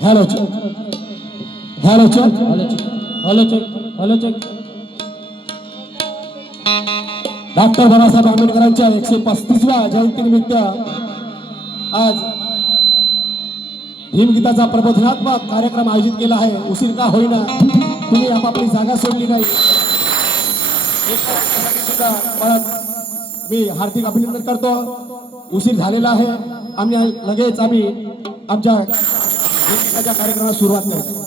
Hello check hello check hello check hello check doctor Babasaheb आंबेडकरांच्या 135व्या जयंतीनिमित्त आज भीमगीताचा प्रबोधनात्मक कार्यक्रम आयोजित केला आहे। उशीर का होईना तुम्ही आपापली जागा सोडली नाही, मी हार्दिक अभिनंदन करतो। उशीर झालेला आहे, लगेच आम्ही आमच्या कार्यक्रमाला सुरुवात करतो।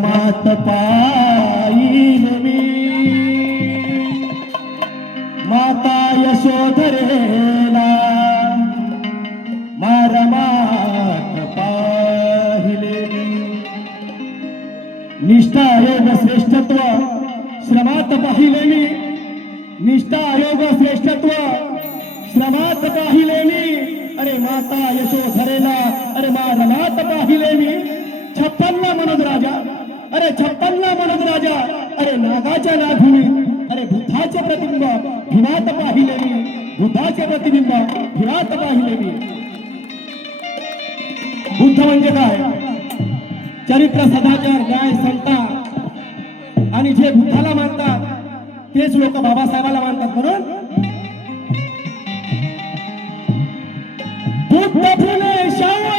श्रमात पायीन मी माता यशोधरेला मारमात पाहिले मी निष्ठा योग श्रेष्ठत्व श्रमात पाहिले मी निष्ठा योग श्रेष्ठत्व श्रमात पाहिले मी अरे माता यशोधरेला अरे मारमात पाहिले मी 56 मनोज राजा अरे 56 मनोज राजा अरे नागाच्या नाभिनी अरे बुद्धाचे प्रतिबिंब हिमात पाहिले मी बुद्धाचे प्रतिबिंब हिमात पाहिले मी बुद्ध म्हणजे काय चरित्र सदाचार न्याय समता आणि जे बुद्धाला मानतात तेच लोक बाबासाहेबाला मानतात म्हणून बुद्ध फुले शाहू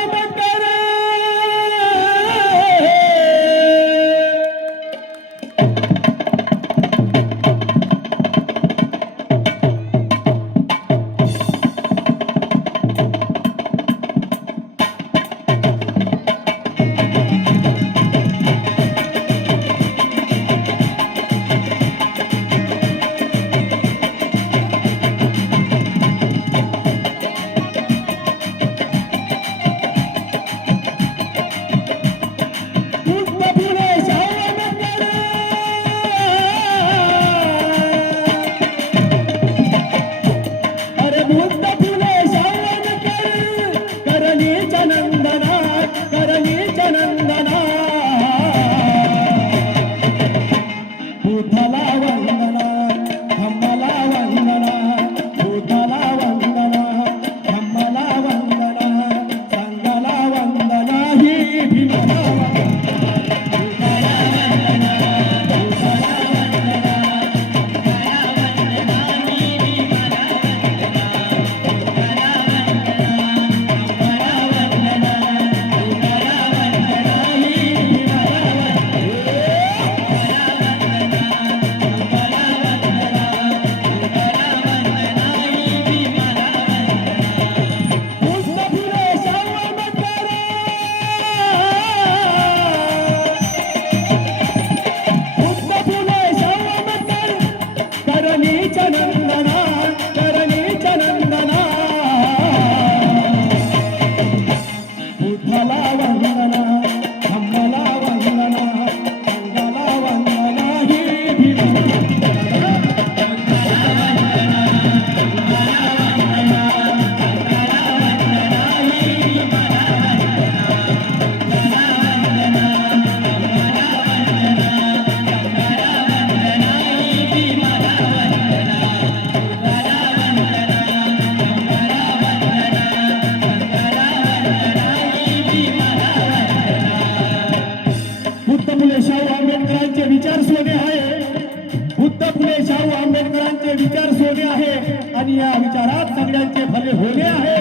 आंबेडकर विचार सोने आहे आणि या विचारात सगळ्यांचे भले होणे आहे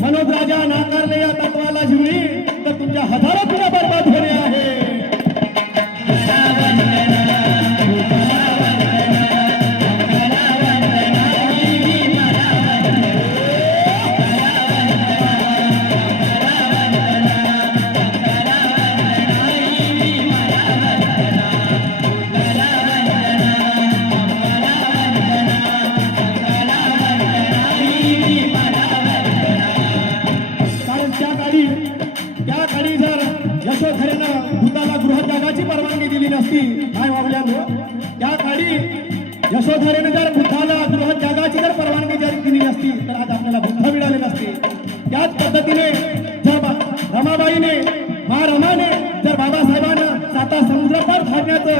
मनोज राजा नाकारले या तत्वाला जीवनी तर तुमच्या हजारो पिढ्या बर्बाद होणे आहे यशोधरेने जर बुद्धाला गृहत्यागाची जर परवानगी जर दिली नसती तर आज आपल्याला बुद्ध मिळाले नसते त्याच पद्धतीने जर रमाबाईने रमाने जर बाबासाहेबांना साता समुद्रपार थांबण्याचं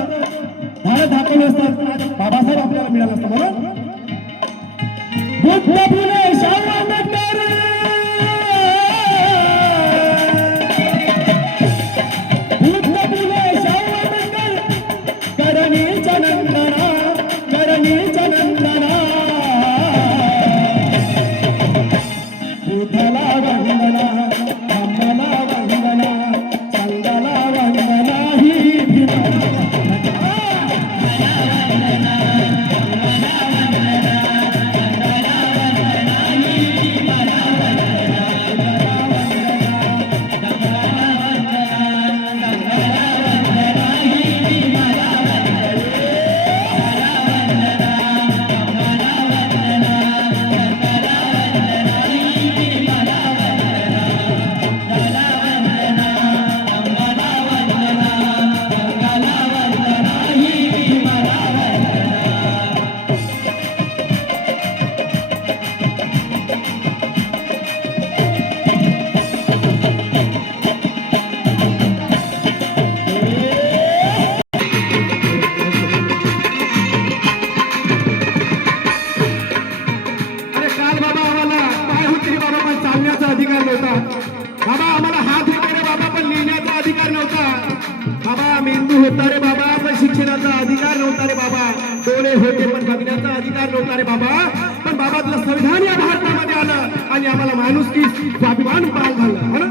धाडस दाखवलं असतं तर आज बाबासाहेब आपल्याला मिळालं असतं म्हणून बुद्ध फुले शाहू आंबेडकर बुद्ध फुले शाहू आंबेडकर करणीच्या नंदना नंदना बुद्धाला वंदना धम्माला वंदना संघाला वंदना ही अधिकार नव्हता. बाबा आम्हाला हात होते रे बाबा, पण लिहिण्याचा अधिकार नव्हता. बाबा मेंदू होता रे बाबा, पण शिक्षणाचा अधिकार नव्हता रे बाबा. डोळे होते पण बघण्याचा अधिकार नव्हता रे बाबा. पण बाबा तुला संविधान या भारतामध्ये आलं आणि आम्हाला माणुसकी स्वाभिमान प्राप्त झाला हो ना.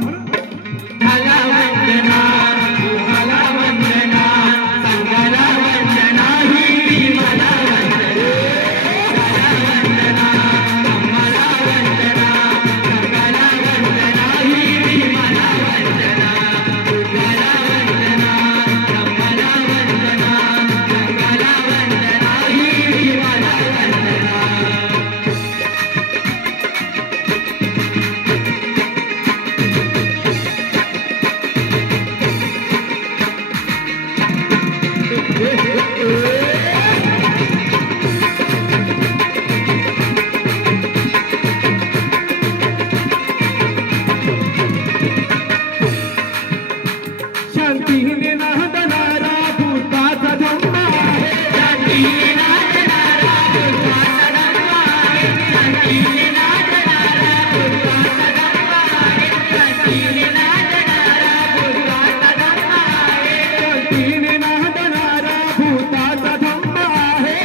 शांतीने नांदणारा भूताचा धम्म आहे. शांतीने नांदणारा भूताचा धम्म आहे. शांतीने नांदणारा भूताचा धम्म आहे. शांतीने नांदणारा भूताचा धम्म आहे. शांतीने नांदणारा भूताचा धम्म आहे.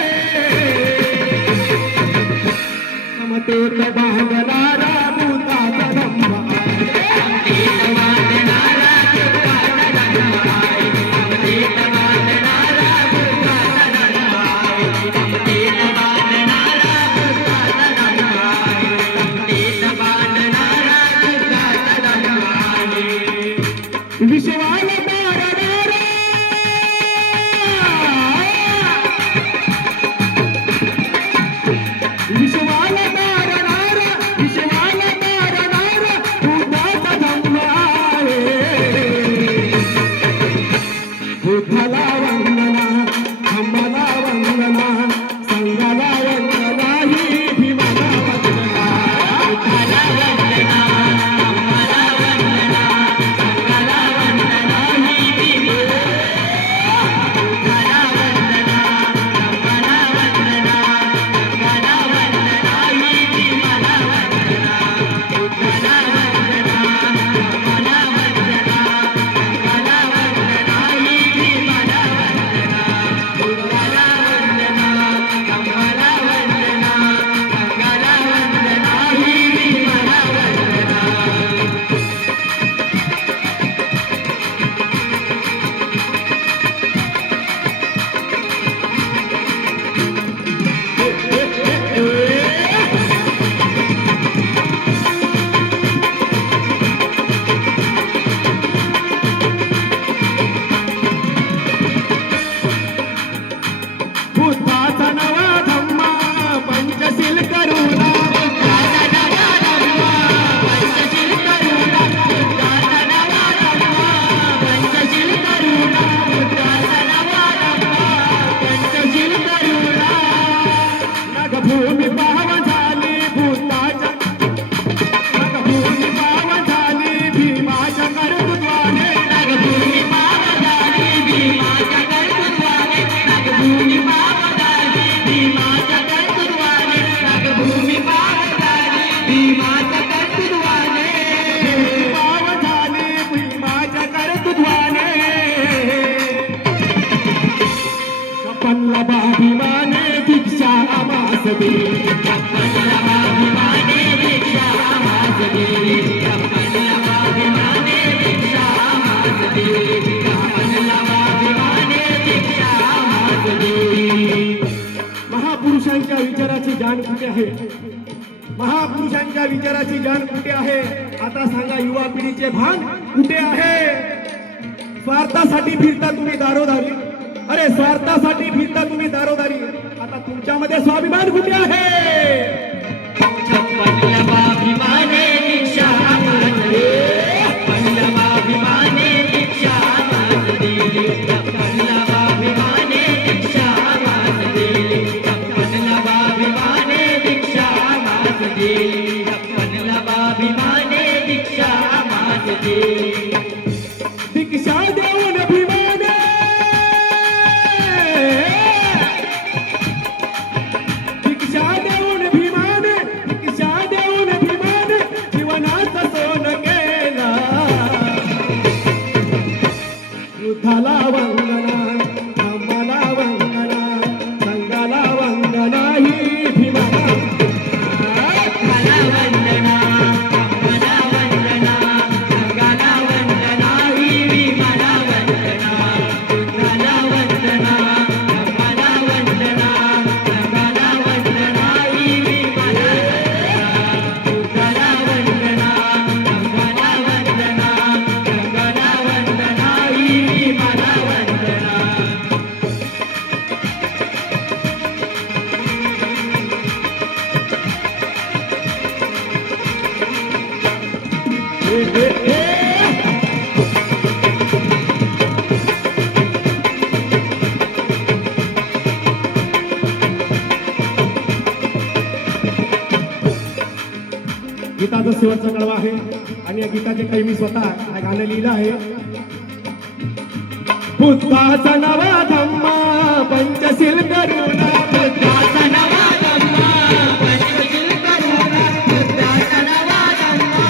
समतेत बांधणारा भूताचा धम्म आहे. समतेत बांधणारा विश्वाला तारणारा विश्वाला तारणारा विश्वाला तारणारा भूताचा धम्म आहे. बुद्धाला वंदना, धम्माला वंदना, संघाला वंदना, ही भीमाला वंदना. बुद्धाला वंदना, धम्माला वंदना, संघाला वंदना, ही भीमाला. बुद्धाला वंदना, धम्माला वंदना, संघाला वंदना, ही भीमाला वंदना. बुद्धाला वंदना, धम्माला वंदना, संघाला वंदना, ही भीमाला वंदना. बुद्धाला वंदना, धम्माला वंदना, संघाला वंदना, ही भीमाला वंदना. बुद्धाचा नवा धम्मा पंचशील करुणा. बुद्धाचा नवा धम्मा पंचशील करुणा. बुद्धाचा नवा धम्मा पंचशील करुणा. बुद्धाचा नवा धम्मा पंचशील करुणा. नगभूमी पावन झाली भूताच्या, नगभूमी पावन झाली भीमाच्या कर्तृत्वाने. नगभूमी पावन झाली भीमाच्या कर्तृत्वाने. नगभूमी पावन झाली भीमाच्या कर्तृत्वाने. नगभूमी पावन झाली भीमाच्या कर्तृत्वाने. पावन झाली भीमाच्या कर्तृत्वाने. कपनला बाभिमाने दीक्षा आमास दे. कपनला बाभिमाने दीक्षा आमास दे. कपनला बाभिमाने दीक्षा आमास दे. कपनला बाभिमाने दीक्षा आमास दे. महापुरुषांच्या विचाराची जाण कुठे आहे? महापुरुषांच्या विचाराची जाण कुठे आहे? आता सांगा युवा पिढीचे भान कुठे आहे? स्वार्थासाठी फिरता तुम्ही दारोदारी. अरे स्वार्थासाठी फिरता तुम्ही दारोदारी. आता तुमच्यामध्ये स्वाभिमान कुठे आहे? छप्पनला बाभिमाने दीक्षा आमास दे. छप्पनला बाभिमाने दीक्षा आमास दे. छप्पनला बाभिमाने दीक्षा आमास दे. छप्पनला बाभिमाने दीक्षा आमास दे. छप्पनला बाभिमाने दीक्षा आमास दे. दीक्षा देऊन भीमाने, दीक्षा देऊन भीमाने, दीक्षा देऊन भीमाने जीवनाचा गीताचं शेवटचं कडवं आहे आणि या गीताचे काही मी स्वतः हा गाणं लिहिलं आहे. बुद्धाचा नवा धम्मा पंचशील करुणा, बुद्धाचा नवा धम्मा पंचशील करुणा, बुद्धाचा नवा धम्मा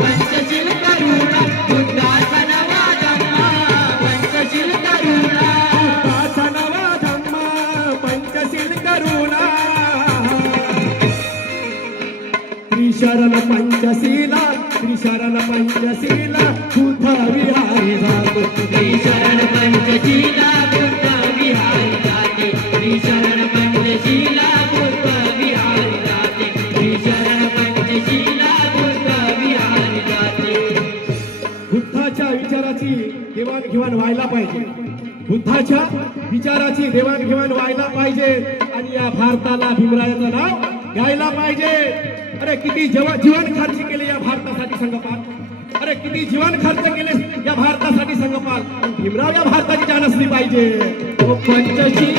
पंचशील करुणा, बुद्धाचा नवा धम्मा पंचशील करुणा, बुद्धाचा नवा धम्मा पंचशील करुणा. त्रिशरण पंचशीला, त्रिशरण पंचशीला बुद्ध विहारी जातो, त्रिशरण पंचशीला बुद्ध विहारी जाते, त्रिशरण पंचशीला बुद्ध विहारी जाते, त्रिशरण पंचशीला बुद्ध विहारी जाते. बुद्धाच्या विचाराची देवाणघेवाण व्हायला पाहिजे, बुद्धाच्या विचाराची देवाणघेवाण व्हायला पाहिजे आणि या भारताला भीमरायाचं नाव घ्यायला पाहिजे. अरे किती जीवन खर्च केले या भारतासाठी संगपाल, अरे किती जीवन खर्च केले या भारतासाठी संगपाल. भीमराव या भारताची जाण असली पाहिजे. पंचशील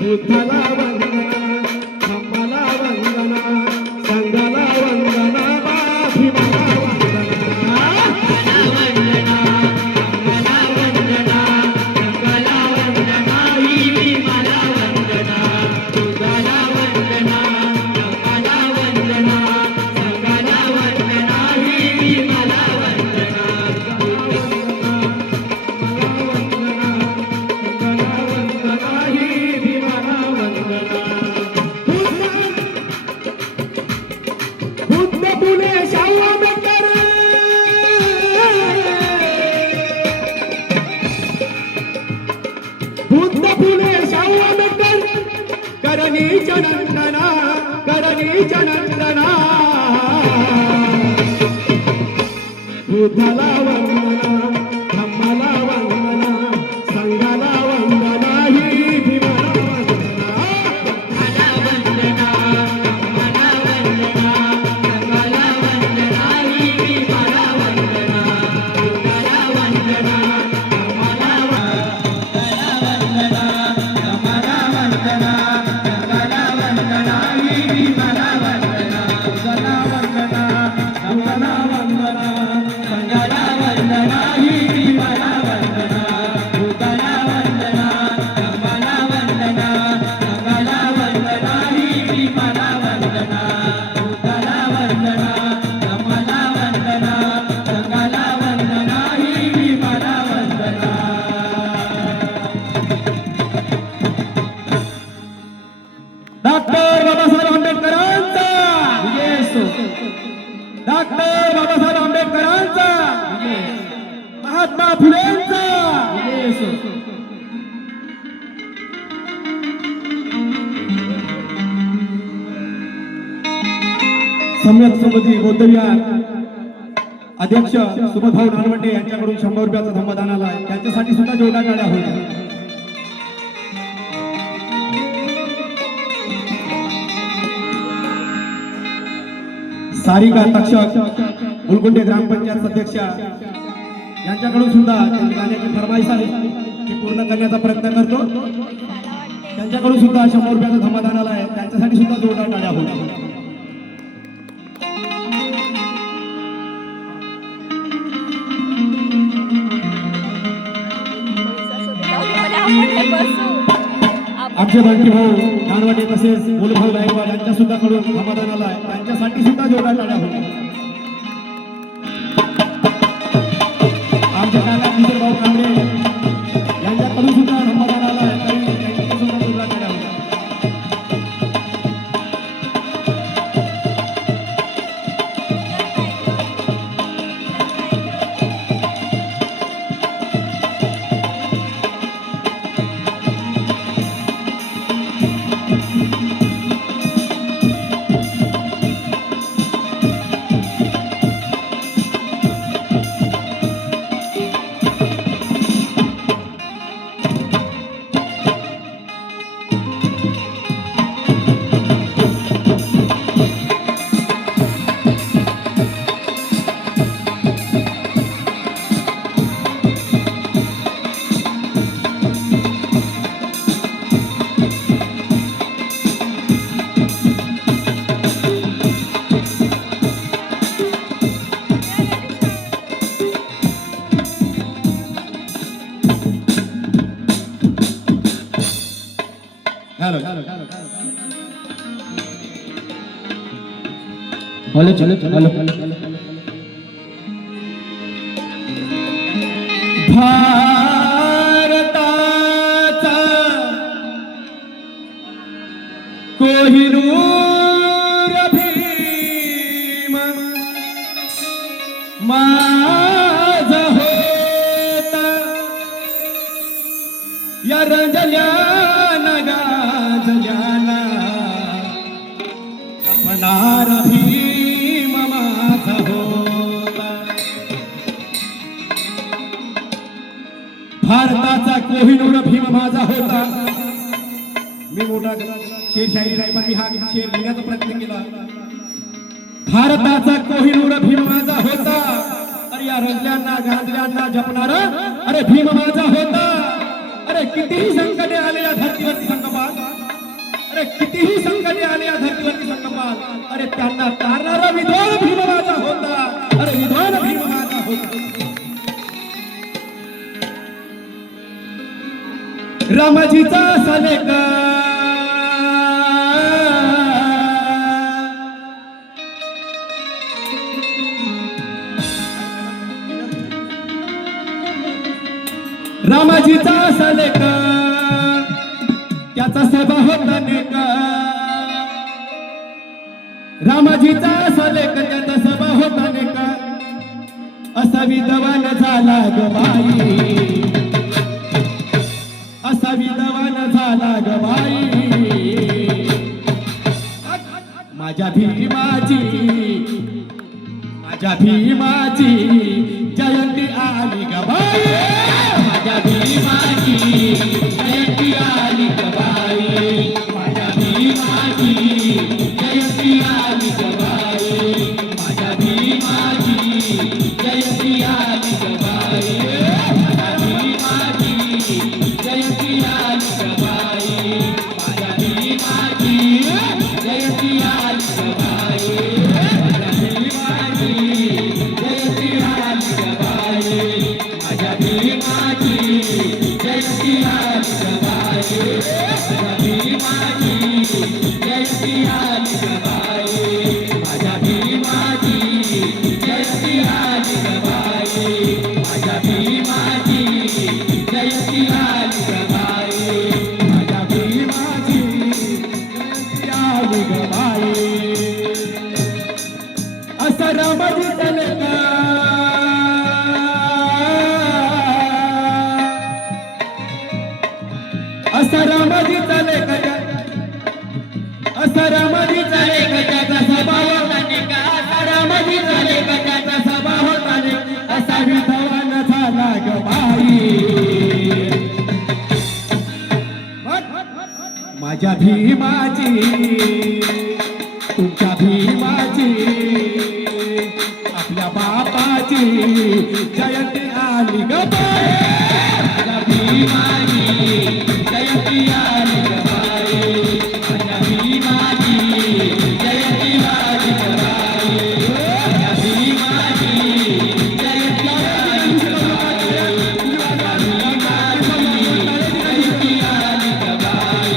बुद्धाला वंदना, धम्माला वंदना, संघाला वंदना, भीमाला वंदना. वंदना, धम्माला वंदना, संघाला वंदना, भीमाला वंदना, बुद्धाला वंदना, धम्माला वंदना, संघाला वंदना, भीमाला वंदना. बुद्ध फुले शाहू आंबेडकर करणीच्या नंदना, करणीच्या नंदना. बुद्धाला वंदना, धम्माला वंदना, संघाला वंदना, ही भीमाला वंदना. बुद्धाला वंदना, धम्माला वंदना, संघाला वंदना, ही भीमाला वंदना. बुद्धाला वंदना, धम्माला डॉक्टर बाबासाहेब आंबेडकरांचा विजय असो, डॉक्टर बाबासाहेब आंबेडकरांचा विजय, महात्मा फुलेंचा विजय असो. सम्यक समिती बौद्धविहार अध्यक्ष सुबोधभाऊ नानवटे यांच्याकडून 100 रुपयाचा धम्मदान आला आहे, त्यांच्यासाठी सुद्धा जोरदार टाळ्या होत्या. सारिका तक्षक मुलगुंडे ग्रामपंचायत सदस्या यांच्याकडून सुद्धा त्यांची गाण्याची फरमाईश आहे ती पूर्ण करण्याचा प्रयत्न करतो. त्यांच्याकडून सुद्धा 100 रुपयाचा धम्मदान आला आहे, त्यांच्यासाठी सुद्धा जोरदार टाळ्या होत्या. आमचे बंटी भाऊ नानवटे तसेच बोलभाऊ गायकवाड यांच्या सुद्धा कडून धम्मदान आला आहे, त्यांच्यासाठी सुद्धा जोरदार टाळ्या होत्या. आमचे काका किशोर भाऊ कांबळे यांच्याकडून सुद्धा धम्मदान आला आहे, त्यांच्या सुद्धा जोरदार टाळ्या होत्या. हॅलो चलो हॅलो भारताचा कोहिनूर भीम माझा होता या रंजल्याना गाजल्याना जपणारा भीम माझा होता भारताचा कोहिनूर भीम माझा होता मी मोठा शेर शायरी नाही पण मी हा शेर लिहिण्याचा प्रयत्न केला भारताचा कोहिनूर भीम माझा होता अरे या रंजल्यांना गांजल्यांना जपणारा अरे भीम माझा होता अरे कितीही संकटे आले या धरतीवरती संकपाल अरे कितीही संकटे आले या धरतीवरती संकपाल अरे त्यांना तारणारा विद्वान भीम माझा होता अरे विद्वान भीम माझा होता रामाजीचा सलेक रामाजीचा सलेक त्याचा सभा होता नेक रामाजीचा सलेक त्याचा सभा होता नेक असा विद्वान झाला ग बाई असा विद्वान झाला ग बाई माझ्या भीमाची जयंती आली ग बाई माझ्या भीमाची जयंती आली ग बाई माझ्या भीमाची जयंती आली ग बाई माझ्या भीमाची जयंती आली ग बाई माझ्या भीमाची जयंती आली ग बाई माझ्या भीमाची जयंती आली ग बाई माझ्या भीमाची जयंती आली ग बाई माझ्या भीमाची जयंती आली ग बाई माझ्या भीमाची जयंती आली ग बाई माझ्या भीमाची जयंती आली ग बाई माझ्या भीमाची जयंती आली ग बाई माझ्या भीमाची जयंती आली ग बाई असं रामाजी सलेका असा रामाजी सलेक असा रामाजी सलेक त्याचा स्वभाव होता नेका असा रामाजी सलेक त्याचा स्वभाव होता नेका असा विद्वान झाला ग बाई माझ्या भीमाची तुमच्या भीमाची आपल्या बापाची जयंती आली ग बाई माझ्या भीमाची जयंती आली ग बाई माझ्या भीमाची जयंती आली ग बाई माझ्या भीमाची जयंती आली ग बाई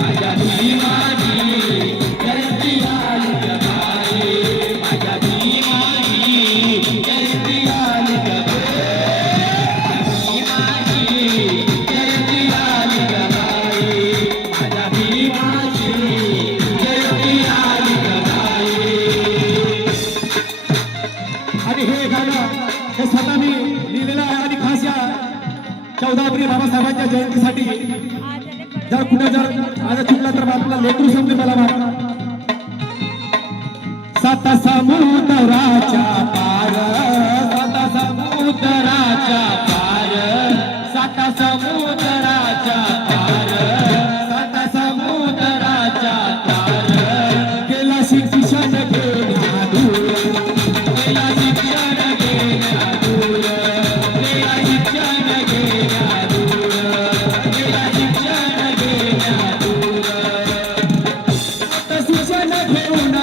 माझ्या भीमाची जयंती आली ग बाई माझ्या भीमाची जयंती आली ग बाई माझ्या भीमाची जयंती आली ग आणि हे गाणं हे स्वतः मी लिहिलेलं आहे आणि खास या 14 एप्रिल बाबासाहेबांच्या जयंतीसाठी जर कुठे जर माझा चुकला तर आपला लेकरू समजे मला सात समुद्राच्या पार सात समुद्राच्या पार सात समुद्राच्या पार सात समुद्राच्या पार गेला शिक्षण घेण्या दूर गेला शिक्षण घेण्या दूर गेला शिक्षण घेण्या दूर गेला शिक्षण घेण्या दूर आता शिक्षण घेऊन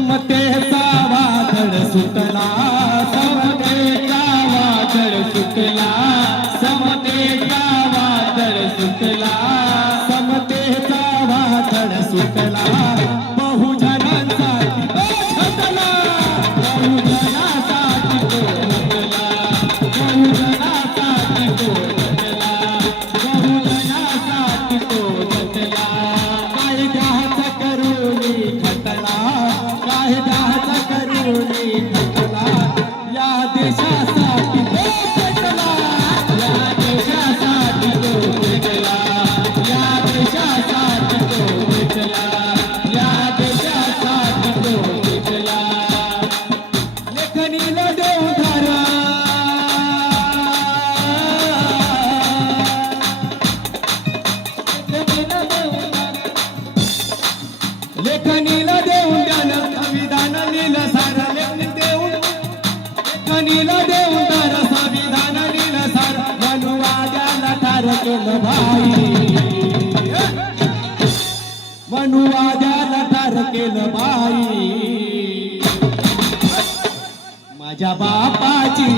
समतेचा वादळ सुटला, समतेचा वादळ सुटला, समतेचा वादळ सुटला, समतेचा वादळ सुटला. बहुजनांसाठी तो झटला, बहुजनासाठी तो झटला, बहुजनासाठी तो झटला, बहुजनासाठी तो झटला. कायद्याचा करुणी खटला, कायद्याचा करुणी खटला. या देशासाठी तो झटला, या देशासाठी तो झटला, या देशासाठी तो झटला, या देशासाठी तो झटला. लेखणीला देऊ धारा, लेखणीला देऊन द्यान संविधान लिहिलं सारं, लेखणीला देऊन दार संविधान लिहिलं सारं. मनुवाद्याला ठार केलं भाई, मनुवाद्याला ठार केलं बाई. माझ्या बापाची